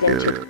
danger.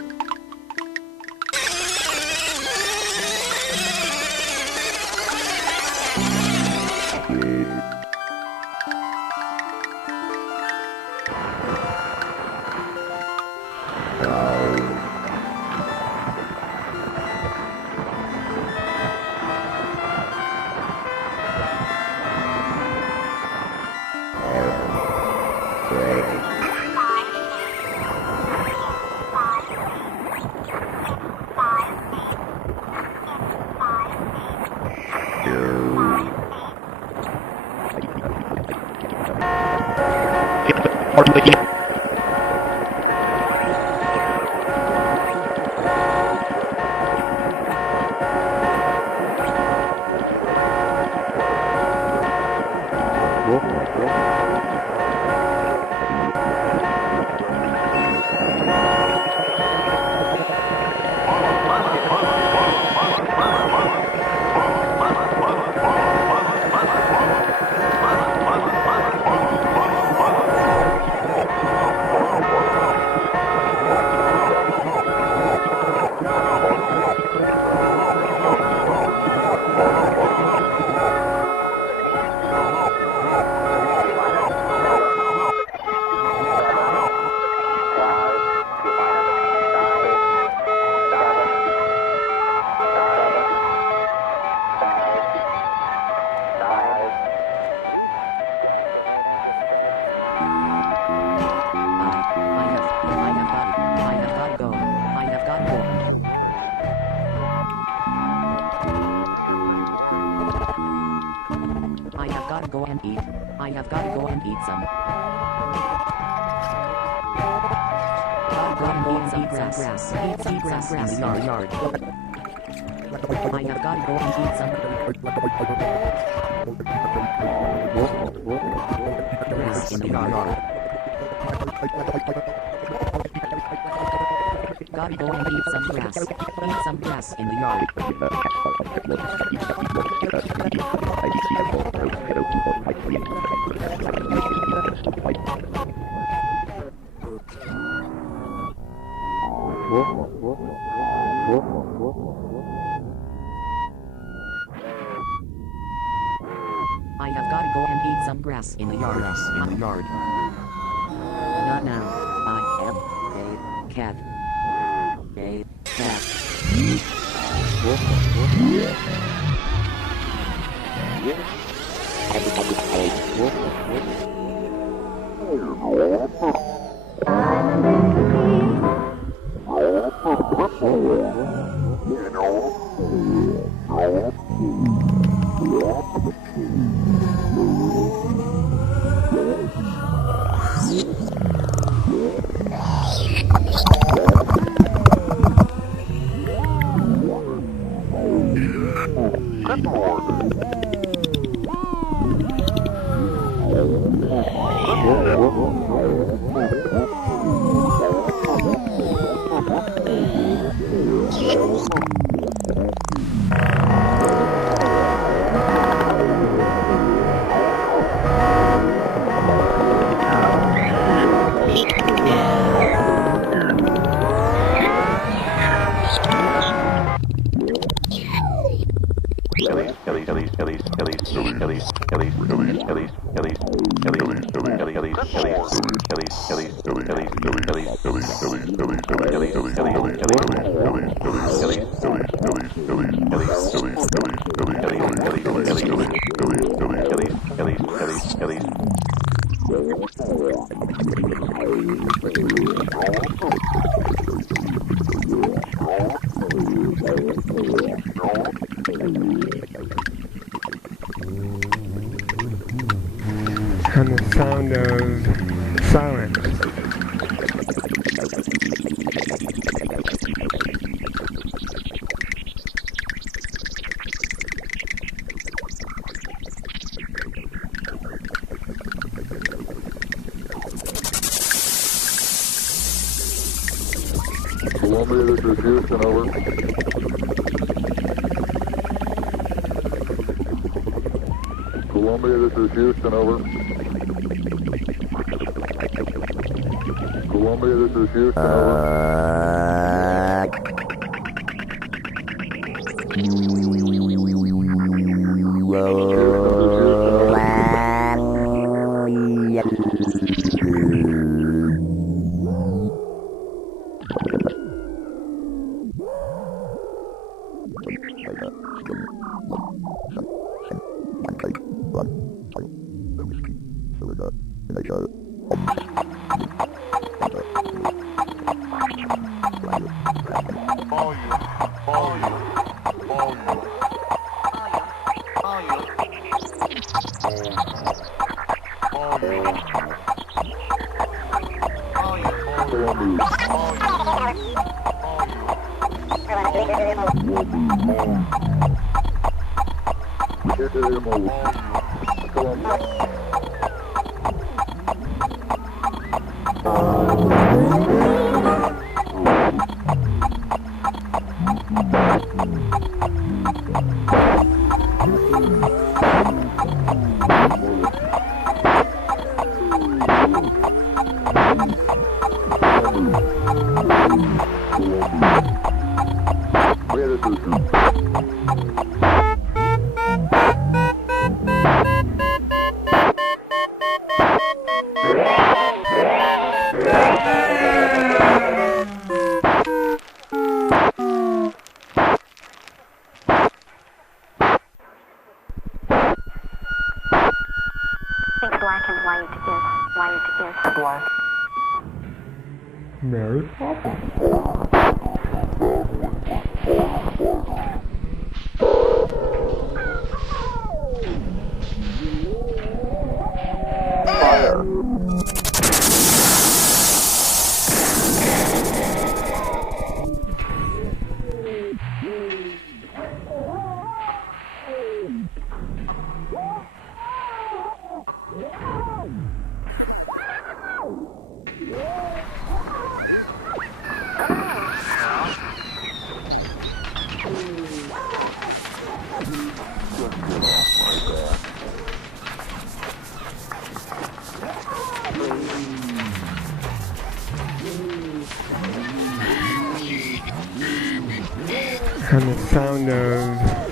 Go and eat. I have got to go and eat some. Go and eat some grass. Eat some grass in the yard. I have got to go and eat some grass in the yard. Gotta go and eat some grass. Eat some grass in the yard. I have got to go and eat some grass in the yard. Not now. I am a cat. A cat. And the sound of silence. Columbia, this is Houston, over. Columbia, this is Houston, over. Columbia, this is Houston, Black and white is black. Mary and the sound of